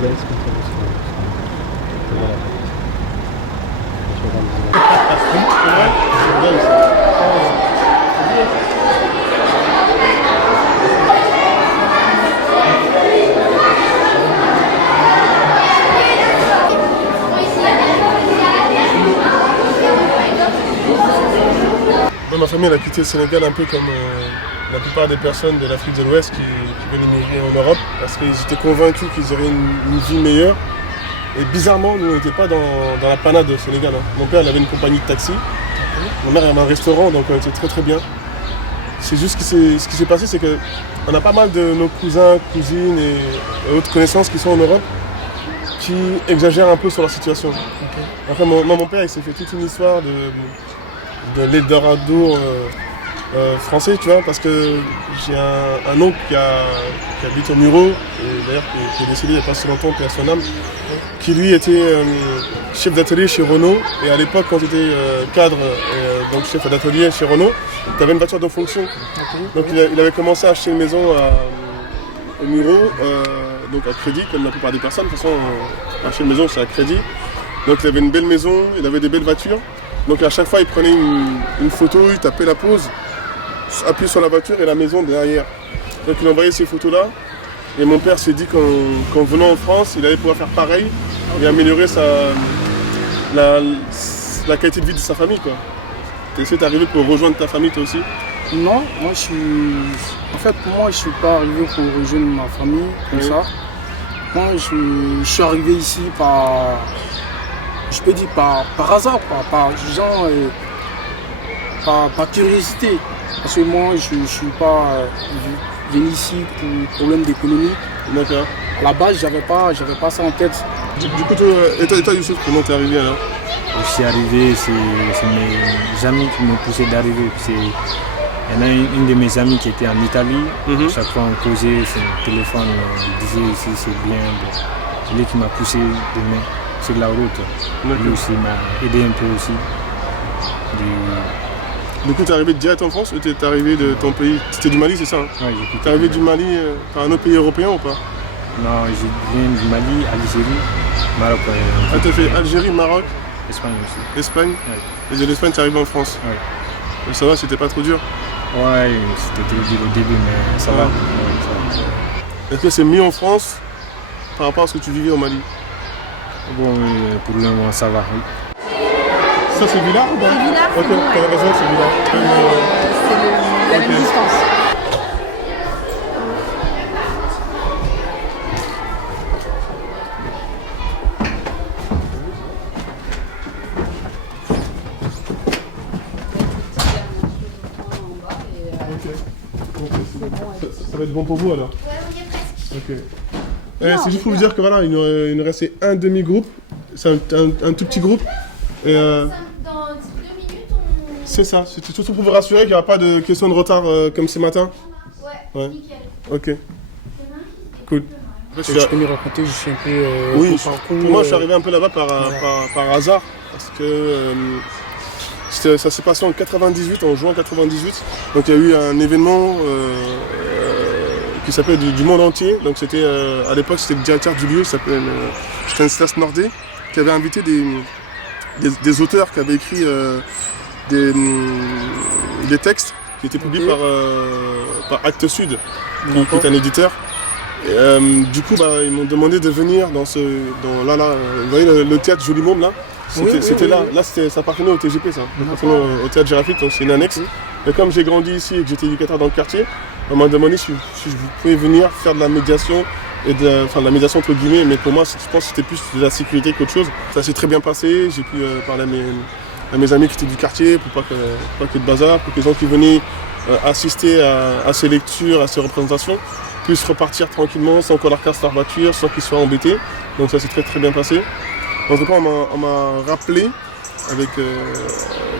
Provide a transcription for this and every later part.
blesse comme ça. Voilà. C'est bien ça. Ma famille elle a quitté le Sénégal un peu comme la plupart des personnes de l'Afrique de l'Ouest qui veulent immigrer en Europe parce qu'ils étaient convaincus qu'ils auraient une vie meilleure. Et bizarrement, nous on n'était pas dans la panade au Sénégal. Hein. Mon père il avait une compagnie de taxi, ma mère avait un restaurant donc on était très très bien. C'est juste ce qui s'est passé, c'est qu'on a pas mal de nos cousins, cousines et autres connaissances qui sont en Europe qui exagèrent un peu sur leur situation. Okay. Après mon père il s'est fait toute une histoire de l'Eldorado français, tu vois, parce que j'ai un oncle qui habite au Muro, et d'ailleurs qui est décédé il n'y a pas si longtemps, paix à son âme, qui lui était chef d'atelier chez Renault, et à l'époque quand j'étais cadre, donc chef d'atelier chez Renault, tu avais une voiture de fonction. Donc il avait commencé à acheter une maison au Muro, donc à crédit, comme la plupart des personnes, de toute façon acheter une maison c'est à crédit. Donc il avait une belle maison, il avait des belles voitures. Donc à chaque fois, il prenait une photo, il tapait la pause, appuyait sur la voiture et la maison derrière. Donc il envoyait ces photos-là. Et mon père s'est dit qu'en venant en France, il allait pouvoir faire pareil et améliorer la qualité de vie de sa famille, quoi. Tu essaies d'arriver pour rejoindre ta famille, toi aussi? Non, moi en fait, pour moi, je suis pas arrivé pour rejoindre ma famille, comme ça. Moi, je suis arrivé ici je peux dire par hasard, par curiosité. Parce que moi, je ne suis pas venu ici pour problème d'économie. D'accord. À la base, j'avais pas ça en tête. Du coup, toi, Youssef, comment t'es arrivé alors? Je suis arrivé, c'est mes amis qui m'ont poussé d'arriver. Il y en a une de mes amies qui était en Italie. Chaque fois on causait, son téléphone, il disait ici c'est bien. C'est lui qui m'a poussé de main sur la route. Lui aussi m'a aidé un peu aussi. Du coup, tu es arrivé direct en France ou tu es arrivé de ton pays? C'était du Mali, c'est ça? Hein? Oui, j'ai quitté. Tu es arrivé du Mali par un autre pays européen ou pas? Non, je viens du Mali, Algérie, Maroc. Ah, tu as fait Algérie, Maroc, Espagne aussi. Espagne? Oui. Et de l'Espagne, tu es arrivé en France? Oui. Et ça va, c'était pas trop dur? Ouais, c'était trop dur au début, mais ça va. Est-ce que c'est mieux en France par rapport à ce que tu vivais au Mali? Bon, pour le moment, ça va, oui. Ça, c'est Villars ou pas? C'est Villars, ok, c'est bon, t'as raison, c'est Villars. C'est la même distance. Ça va être bon pour vous alors? Ouais, on y est presque. Ok. C'est juste pour vous dire que voilà, il nous restait un demi-groupe, c'est un tout petit groupe. Et Dans 2 minutes, c'est ça, c'était surtout pour vous rassurer qu'il n'y aura pas de question de retard comme ce matin. Ouais, nickel. Ok. Cool. Tu peux me raconter, je suis un peu oui, ton parcours. Moi je suis arrivé un peu là-bas par hasard, parce que ça s'est passé en 98, en juin 98. Donc il y a eu un événement qui s'appelait du monde entier. Donc c'était à l'époque c'était le directeur du lieu, qui s'appelle Stanislas Nordet, qui avait invité des auteurs qui avaient écrit des textes qui étaient publiés par Actes Sud, qui est un éditeur. Et, du coup, ils m'ont demandé de venir vous voyez le théâtre Joli Monde là. C'était là. Là, ça appartenait au TGP, ça. Ça appartenait au théâtre Giraffite, donc c'est une annexe. Et comme j'ai grandi ici et que j'étais éducateur dans le quartier, on m'a demandé si je pouvais venir faire de la médiation de la médiation entre guillemets, mais pour moi, je pense que c'était plus de la sécurité qu'autre chose. Ça s'est très bien passé. J'ai pu parler à mes amis qui étaient du quartier pour pas qu'il y ait de bazar, pour que les gens qui venaient assister à ces lectures, à ces représentations, puissent repartir tranquillement sans qu'on leur casse leur voiture, sans qu'ils soient embêtés. Donc ça s'est très très bien passé. En tout cas, on m'a rappelé,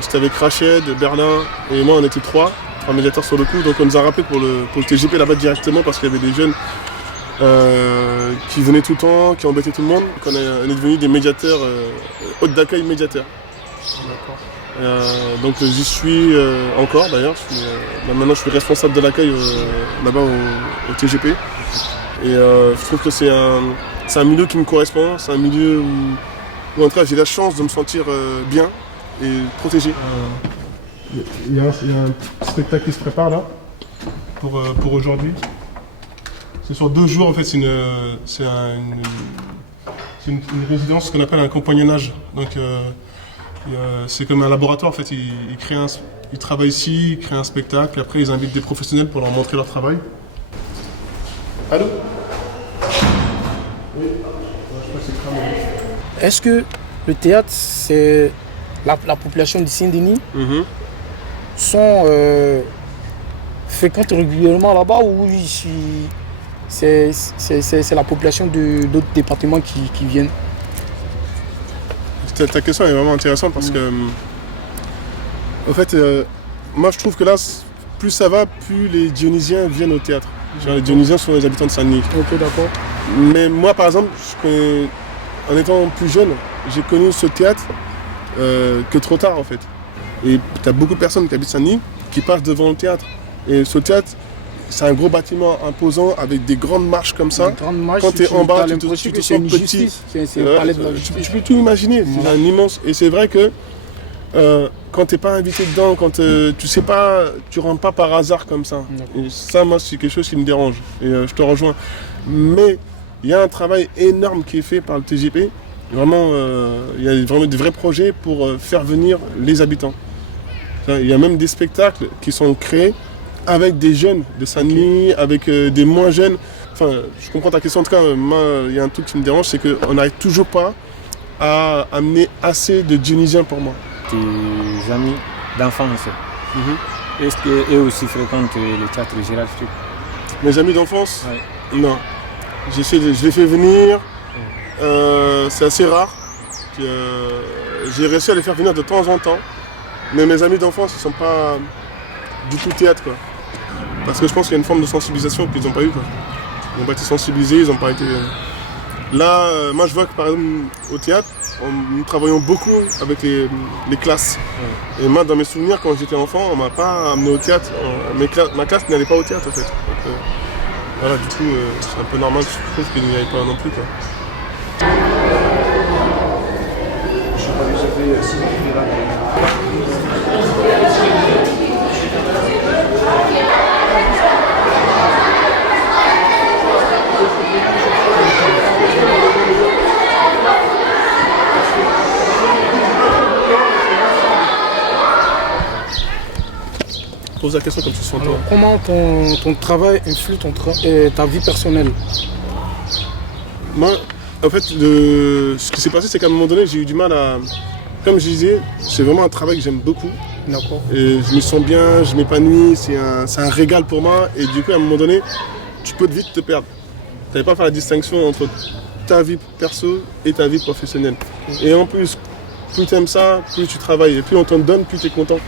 j'étais avec Rached, Berlin et moi, on était trois médiateurs sur le coup. Donc on nous a rappelé pour le TGP là-bas directement parce qu'il y avait des jeunes qui venaient tout le temps, qui embêtaient tout le monde. Donc on est devenus des médiateurs, hôtes d'accueil médiateurs. Donc j'y suis encore d'ailleurs. Maintenant je suis responsable de l'accueil là-bas au TGP. Et je trouve que c'est c'est un milieu qui me correspond, c'est un milieu où en tout cas j'ai la chance de me sentir bien et protégé. Il y a un spectacle qui se prépare là pour aujourd'hui. C'est sur 2 jours en fait, c'est une résidence qu'on appelle un compagnonnage. Donc c'est comme un laboratoire en fait, ils travaillent ici, ils créent un spectacle, après ils invitent des professionnels pour leur montrer leur travail. Allô? Oui, je crois que c'est cramé. Est-ce que le théâtre, c'est la population de Saint-Denis sont fréquentes régulièrement là-bas ou c'est la population d'autres départements qui viennent? Ta question est vraiment intéressante parce que, en fait, moi je trouve que là, plus ça va, plus les Dionysiens viennent au théâtre. Genre, les Dionysiens sont les habitants de Saint-Denis. Ok, d'accord. Mais moi, par exemple, en étant plus jeune, j'ai connu ce théâtre que trop tard en fait. Et tu as beaucoup de personnes qui habitent Saint-Denis qui passent devant le théâtre. Et ce théâtre, c'est un gros bâtiment imposant avec des grandes marches comme ça. Quand tu es en bas, tu te sens petit. Tu peux tout imaginer, c'est un immense. Et c'est vrai que quand tu n'es pas invité dedans, quand tu sais pas, tu rentres pas par hasard comme ça. Et ça, moi, c'est quelque chose qui me dérange. Et je te rejoins. Mais il y a un travail énorme qui est fait par le TGP. Vraiment, il y a vraiment des vrais projets pour faire venir les habitants. Il y a même des spectacles qui sont créés avec des jeunes de Saint-Denis, avec des moins jeunes. Enfin, je comprends ta question. En tout cas, moi, il y a un truc qui me dérange, c'est qu'on n'arrive toujours pas à amener assez de Dionysiens pour moi. Tes amis d'enfance, est-ce qu'eux aussi fréquentent le théâtre Gérald Frick? Mes amis d'enfance? Ouais. Non. Je les fais venir. C'est assez rare. J'ai réussi à les faire venir de temps en temps. Mais mes amis d'enfance, ils ne sont pas du tout théâtre, quoi. Parce que je pense qu'il y a une forme de sensibilisation qu'ils n'ont pas eu, quoi. Ils n'ont pas été sensibilisés, ils n'ont pas été... Là, moi je vois que par exemple au théâtre, nous travaillons beaucoup avec les classes. Et moi dans mes souvenirs, quand j'étais enfant, on ne m'a pas amené au théâtre. Ma classe n'allait pas au théâtre en fait. Donc, voilà, du coup, c'est un peu normal, je trouve qu'il n'y aille pas non plus, quoi. Pose la question comme tu sens toi. Comment ton travail influe ta vie personnelle? Moi, en fait, ce qui s'est passé, c'est qu'à un moment donné, j'ai eu du mal à... Comme je disais, c'est vraiment un travail que j'aime beaucoup. D'accord. Et je me sens bien, je m'épanouis, c'est un régal pour moi. Et du coup, à un moment donné, tu peux vite te perdre. Tu n'arrives pas à faire la distinction entre ta vie perso et ta vie professionnelle. Et en plus tu aimes ça, plus tu travailles. Et plus on t'en donne, plus tu es content.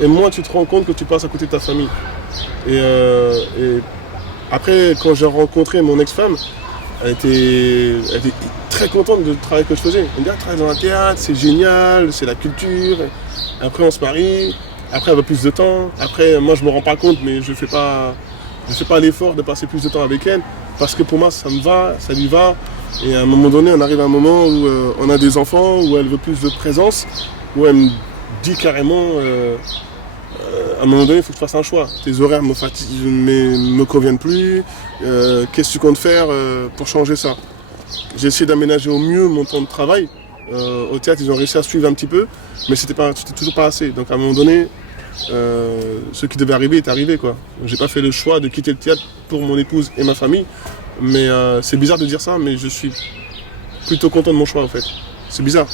Et moins tu te rends compte que tu passes à côté de ta famille. Et après, quand j'ai rencontré mon ex-femme, elle était très contente du travail que je faisais. Elle me dit, travailler dans un théâtre, c'est génial, c'est la culture. Et après, on se marie. Après, elle veut plus de temps. Après, moi, je me rends pas compte, mais je fais pas l'effort de passer plus de temps avec elle. Parce que pour moi, ça me va, ça lui va. Et à un moment donné, on arrive à un moment où on a des enfants, où elle veut plus de présence, où elle me dit carrément, à un moment donné, il faut que tu fasses un choix. Tes horaires me conviennent plus. Qu'est-ce que tu comptes faire pour changer ça? J'ai essayé d'aménager au mieux mon temps de travail. Au théâtre, ils ont réussi à suivre un petit peu, mais c'était toujours pas assez. Donc à un moment donné, ce qui devait arriver est arrivé, quoi. J'ai pas fait le choix de quitter le théâtre pour mon épouse et ma famille, mais c'est bizarre de dire ça, mais je suis plutôt content de mon choix en fait. C'est bizarre.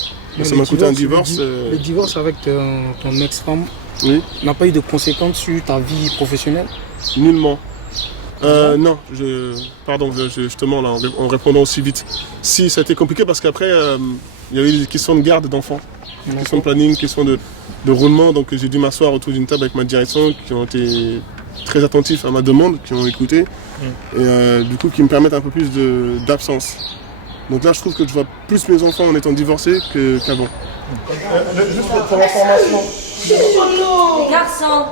Ça m'a coûté un divorce. Le divorce avec ton ex-femme n'a pas eu de conséquences sur ta vie professionnelle? Nullement. Non, justement là, en répondant aussi vite. Si, ça a été compliqué parce qu'après, il y avait des questions de garde d'enfants, des questions de planning, des questions de roulement. Donc j'ai dû m'asseoir autour d'une table avec ma direction qui ont été très attentifs à ma demande, qui ont écouté. Et du coup qui me permettent un peu plus d'absence. Donc là je trouve que je vois plus mes enfants en étant divorcés qu'avant. Juste pour l'information. Les garçons.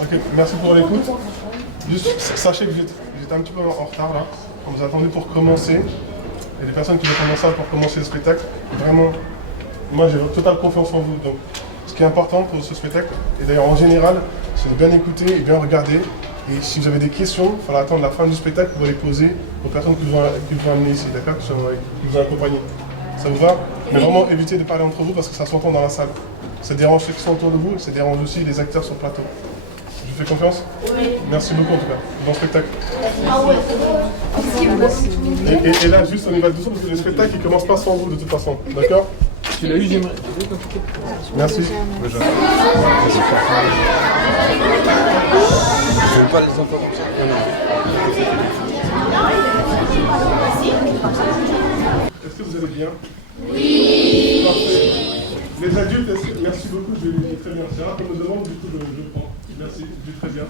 Ok, merci pour l'écoute. Juste sachez que j'étais un petit peu en retard là. on nous a attendu pour commencer. Il y a des personnes qui vont commencer pour commencer le spectacle. Vraiment, moi j'ai totale confiance en vous. Donc, ce qui est important pour ce spectacle, et d'ailleurs en général, c'est de bien écouter et bien regarder. Et si vous avez des questions, il faudra attendre la fin du spectacle pour les poser aux personnes qui vous ont amené ici, d'accord, qui vous ont accompagné. Ça vous va? Mais vraiment évitez de parler entre vous parce que ça s'entend dans la salle. Ça dérange ceux qui sont autour de vous, ça dérange aussi les acteurs sur le plateau. Je vous fais confiance? Oui. Merci beaucoup en tout cas. Bon spectacle. Et là, juste on y va doucement parce que le spectacle il commence pas sans vous de toute façon. D'accord? Tu l'as eu, j'aimerais. Merci. Je n'aime pas les enfants comme ça. Est-ce que vous allez bien? Oui. Parfait. Les adultes, merci beaucoup, je vais très bien. C'est rare qu'on me demande, du coup je prends. Merci, je vais très bien.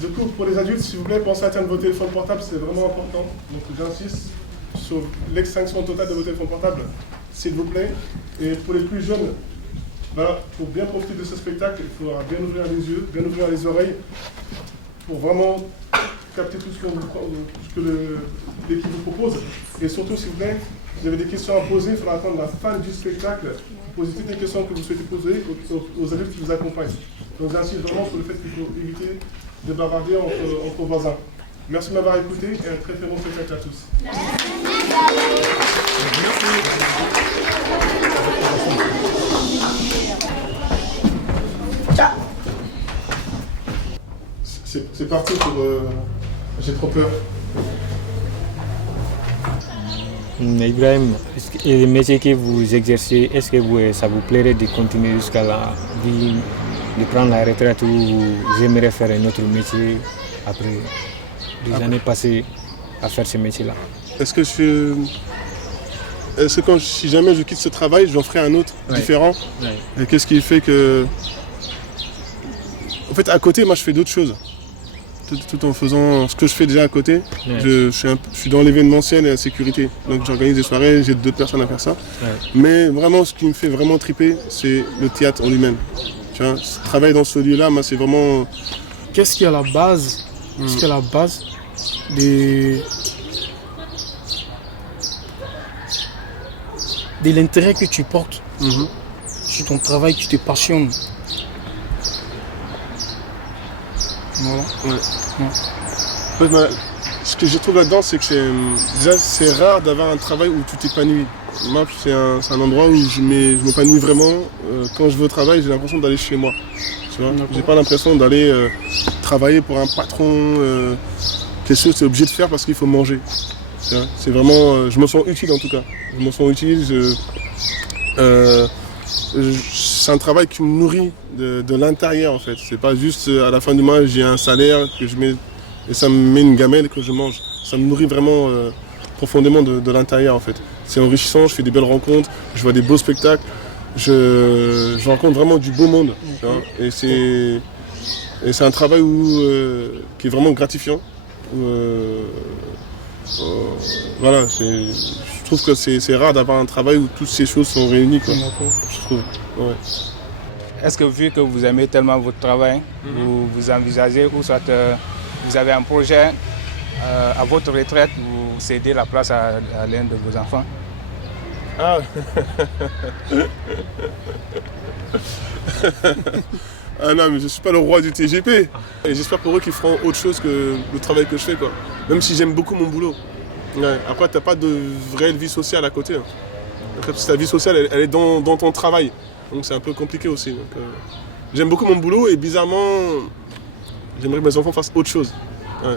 Du coup, pour les adultes, s'il vous plaît, pensez à atteindre vos téléphones portables, c'est vraiment important. Donc j'insiste sur l'extinction totale de vos téléphones portables, s'il vous plaît. Et pour les plus jeunes, voilà, pour bien profiter de ce spectacle, il faudra bien ouvrir les yeux, bien ouvrir les oreilles, pour vraiment capter tout ce que l'équipe vous propose. Et surtout, s'il vous plaît, vous avez des questions à poser, il faudra attendre la fin du spectacle pour poser toutes les questions que vous souhaitez poser aux adultes qui vous accompagnent. Donc j'insiste vraiment sur le fait qu'il faut éviter de bavarder entre voisins. Merci de m'avoir écouté et un très bon spectacle à tous. C'est parti pour... J'ai trop peur. Ibrahim, et le métier que vous exercez, est-ce que ça vous plairait de continuer jusqu'à la vie, de prendre la retraite ou vous aimeriez faire un autre métier après des années passées à faire ce métier-là? Est-ce que si jamais je quitte ce travail, j'en ferai un autre différent? Et qu'est-ce qui fait que... En fait, à côté, moi, je fais d'autres choses. Tout en faisant ce que je fais déjà à côté. Je suis dans l'événementiel et la sécurité. Donc j'organise des soirées, j'ai d'autres personnes à faire ça. Mais vraiment, ce qui me fait vraiment triper, c'est le théâtre en lui-même. Tu vois, travailler dans ce lieu-là, moi, c'est vraiment... Qu'est-ce qui est à la base, de l'intérêt que tu portes sur ton travail, tu te passionnes. Voilà. En fait, ce que je trouve là-dedans, c'est que c'est rare d'avoir un travail où tu t'épanouis. Moi, c'est un endroit où je m'épanouis vraiment. Quand je vais au travail, j'ai l'impression d'aller chez moi. Tu vois, j'ai pas l'impression d'aller travailler pour un patron, quelque chose que tu es obligé de faire parce qu'il faut manger. C'est vraiment, je me sens utile en tout cas. Je me sens utile. C'est un travail qui me nourrit de l'intérieur en fait. C'est pas juste à la fin du mois j'ai un salaire que je mets et ça me met une gamelle que je mange. Ça me nourrit vraiment profondément de l'intérieur en fait. C'est enrichissant, je fais des belles rencontres, je vois des beaux spectacles, je rencontre vraiment du beau monde. Tu vois, et c'est un travail qui est vraiment gratifiant. Voilà, je trouve que c'est rare d'avoir un travail où toutes ces choses sont réunies, quoi. Je trouve. Ouais. Est-ce que vu que vous aimez tellement votre travail, vous envisagez ou soit vous avez un projet à votre retraite, vous cédez la place à l'un de vos enfants? Ah ah non, mais je ne suis pas le roi du TGP. Et j'espère pour eux qu'ils feront autre chose que le travail que je fais, quoi. Même si j'aime beaucoup mon boulot. Ouais. Après, tu n'as pas de vraie vie sociale à côté. Hein. Après, parce que ta vie sociale, elle est dans ton travail. Donc c'est un peu compliqué aussi. Donc, j'aime beaucoup mon boulot et bizarrement, j'aimerais que mes enfants fassent autre chose. Ouais.